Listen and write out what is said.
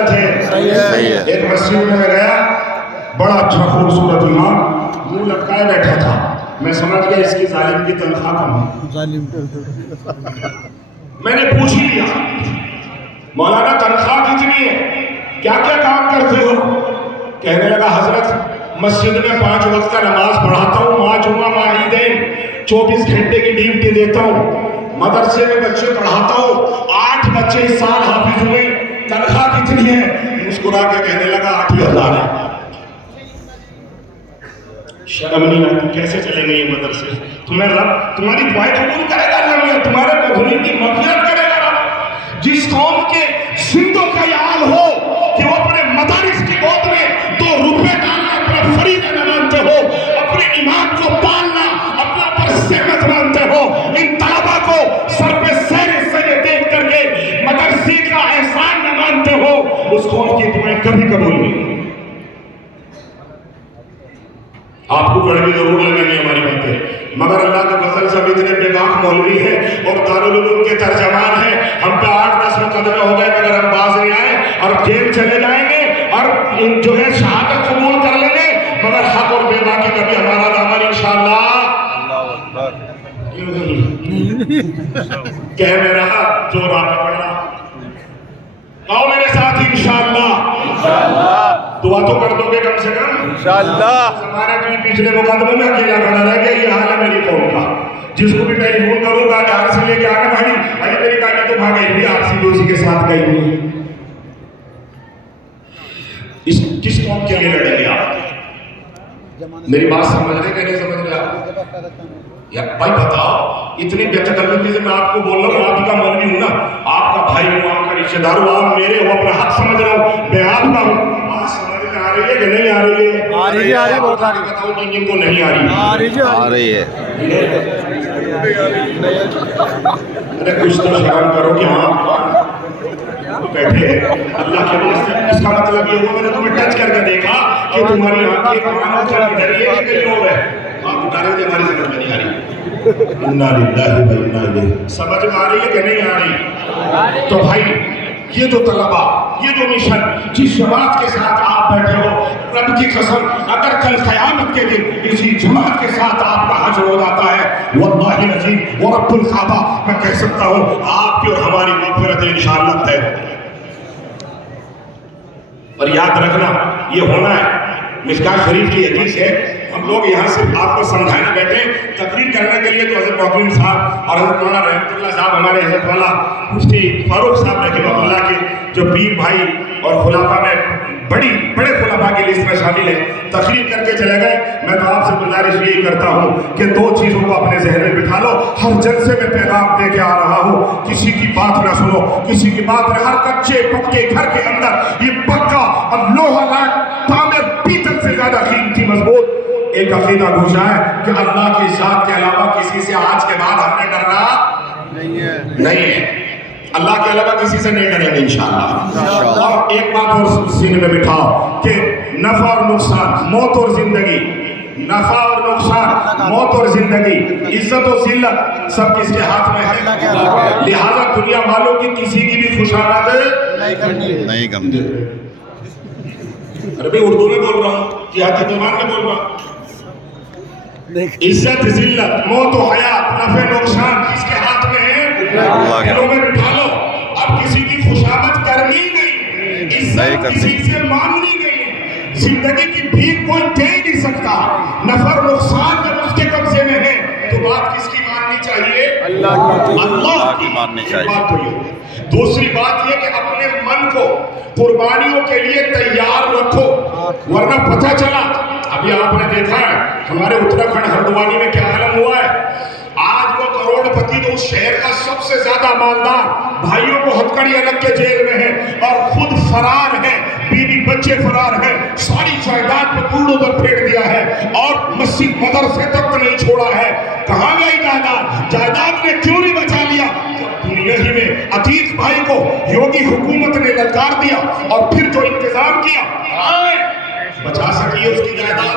غلط ہے؟ صحیح ہے۔ ایک مسجد میں گیا، بڑا اچھا خوبصورت امام منہ لٹکائے بیٹھا تھا، میں سمجھ گیا اس کی ظالم کی تنخواہ کم ہے۔ میں نے پوچھ ہی لیا مولانا تنخواہ کتنی ہے، کیا کیا کام کرتے ہو؟ کہنے لگا حضرت مسجد میں 5 وقت کا نماز پڑھاتا ہوں، ماں جمعہ ماں عیدین، 24 گھنٹے کی ڈیوٹی دیتا ہوں، مدرسے میں بچے پڑھاتا ہوں، 8 بچے اس سال حافظ ہوئے، تنخواہ کتنی ہے؟ مسکرا کے کہنے لگا 8,000 ہے۔ شرم نہیں آتی؟ کیسے چلیں گے یہ مدرسے؟ تمہیں رب تمہاری دعائیں قبول کرے گا رب، تمہارے مظلومین کی مغفرت کرے گا رب۔ جس قوم کے زندوں کا یہ حال ہو کہ وہ اپنے مدارس کی گود میں 2 روپے ڈالنا اپنا فریضہ نہ مانتے ہو، اپنے ایمان کو پالنا اپنا پر سہمت مانتے ہو، ان طلبا کو سر پہ سیر دیکھ کر کے مدرسے کا احسان نہ مانتے ہو، اس قوم کی دعائیں کبھی قبول نہیں۔ آپ کو کڑوی ضرور لگیں گے ہماری باتیں، مگر اللہ کے فضل سے اتنے بے باک مولوی ہیں اور دارالعلوم کے ترجمان ہیں، ہم پہ 8-10 مقدمے ہو گئے مگر ہم باز نہیں آئے اور جیل چلے جائیں گے اور جو ہے شہادت قبول کر لیں گے، مگر حق اور بے باکی کبھی ہمارا دامن انشاءاللہ کہہ میں رہا جو راہ پڑا۔ آؤ میرے ساتھ انشاءاللہ دعا تو کر دو گے کم سے کم انشاءاللہ۔ ہمارا جو پچھلے مقدموں میں اکیلا کھڑا رہ گیا، یہ حال ہے میری قوم کا، جس کو بھی ٹیلی فون کروں گا کہ آرسی لے کے آنا بھائی میری گاڑی تو بھاگ گئی ہوئی، آرسی بھی اسی کے ساتھ گئی ہوئی۔ کس قوم کے لیے لڑیں گے آپ؟ میری بات سمجھ رہے کہ نہیں سمجھ رہے آپ؟ یا بھائی بتاؤ، اتنی بے تکلفی سے میں آپ کو بول رہا ہوں، آپ کا مولوی ہوں نا، آپ کا بھائی ہوں، آپ کا رشتہ دار ہوں، آپ میرے ہو، اپنا حق سمجھ رہا ہوں، میں آپ کا ہوں۔ بات سمجھ میں آ رہی ہے کہ نہیں آ رہی ہے؟ آ رہی ہے، بہت آ رہی ہے۔ بتاؤ جن کو نہیں آ رہی ہے۔ ارے کچھ تو شرم کرو کہ ہاں بیٹھے اللہ کے واسطے، اس کا مطلب یہ ہوا میں نے تمہیں ٹچ کر کے دیکھا کہ تمہاری آنکھیں قرآن و چل ادھر ہی ہے کہ کہیں اور ہے؟ آپ اٹھا رہے تھے، ہماری سمجھ میں نہیں آ رہی۔ انا للہ و انا الیہ، سمجھ میں آ رہی ہے کہ نہیں آ رہی؟ تو بھائی یہ جو طلبہ، یہ جو مشن، جس جماعت کے ساتھ آپ بیٹھے ہو، رب کی قسم اگر کل قیامت کے دن اسی جماعت کے ساتھ آپ کا حشر ہو جاتا ہے، واللہ العظیم ورب الکعبہ میں کہہ سکتا ہوں آپ کی اور ہماری مغفرت انشاءاللہ طے۔ اور یاد رکھنا یہ ہونا ہے، مشکاہ شریف کی حدیث ہے، ہم لوگ یہاں سے آپ کو سمجھانے بیٹھے، تقریر کرنے کے لیے تو حضرت محترم صاحب اور حضرت مولانا رحمت اللہ صاحب، ہمارے حضرت والا مفتی فاروق صاحب رحمہ اللہ کے جو پیر بھائی اور خلافہ میں بڑے خلافہ کی لسٹ میں شامل ہیں، تقریر کر کے چلے گئے۔ میں تو آپ سے گزارش یہی کرتا ہوں کہ 2 چیزوں کو اپنے ذہن میں بٹھا لو، ہر جلسے میں پیغام دے کے آ رہا ہوں، کسی کی بات نہ سنو، کسی کی بات نہ، ہر کچے پکے گھر کے اندر یہ پکا اور لوہا لائق تعمیر پیتل سے زیادہ قیمتی مضبوط ایک عقیدہ گھوشا ہے کہ اللہ کی ذات کے علاوہ کسی سے آج کے بعد ہم نے ڈرنا نہیں ہے، اللہ کے علاوہ کسی سے نہیں ڈریں گے انشاءاللہ۔ اور ایک بات اور سینے میں بٹھاؤ کہ نفع اور نقصان، موت اور زندگی، نفع اور نقصان، موت اور زندگی، عزت و ذلت سب کس کے ہاتھ میں ہے؟ لہذا دنیا والوں کی کسی کی بھی خوشامد نہیں کرنی۔ ارے میں اردو میں بول رہا ہوں، جہادی زبان میں بول رہا ہوں۔ عزت ذلت، موت و حیات، نفع نقصان کس کے ہاتھ میں ہے؟ دلوں میں بٹھا لو، اب کسی کی خوشامد کرنی نہیں، عزت کسی سے مانگنی نہیں، زندگی کی بھیک کوئی دے نہیں سکتا، نفع نقصان جب اس کے قبضے میں ہے تو بات کس کی ماننی چاہیے؟ اللہ کی ماننی چاہیے۔ دوسری بات یہ کہ اپنے من کو قربانیوں کے لیے تیار رکھو، ورنہ پتہ چلا ابھی آپ نے دیکھا ہے ہمارے اتراکھنڈ ہردوانی میں کیا عالم ہوا ہے، آج وہ کروڑ پتی جو اس شہر کا سب سے زیادہ مالدار، بھائیوں کو ہتھکڑی الگ کے جیل میں ہے اور خود فرار ہے، بیوی بچے فرار ہیں، ساری جائیداد پہ بلڈوزر پھینک دیا ہے اور مسجد مدرسے تک نہیں چھوڑا ہے۔ کہاں گئی جائیداد؟ جائیداد نے کیوں نہیں بچا لیا؟ دنیا ہی میں عتیق بھائی کو یوگی حکومت نے للکار دیا اور پھر جو انتظام کیا بچا سکی ہے اس کی جائیداد؟